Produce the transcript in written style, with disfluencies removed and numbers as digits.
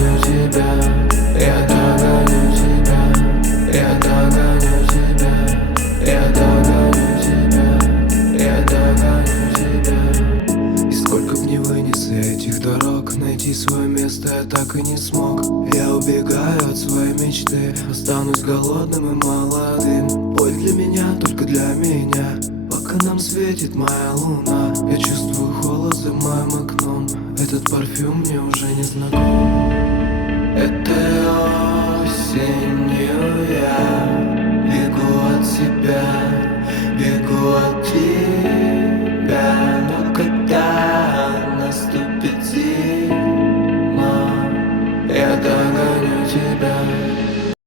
догоню тебя, я догоню тебя, я догоню тебя, я догоню тебя, я догоню тебя. И сколько б не вынес я этих дорог, найти свое место я так и не смог. Я убегаю от своей мечты, останусь голодным и молодым. Боль для меня, только для меня, пока нам светит моя луна. Я чувствую холод за моим окном, этот парфюм мне уже не знаком. Этой осенью я бегу от себя, бегу от тебя. Но когда наступит зима, я догоню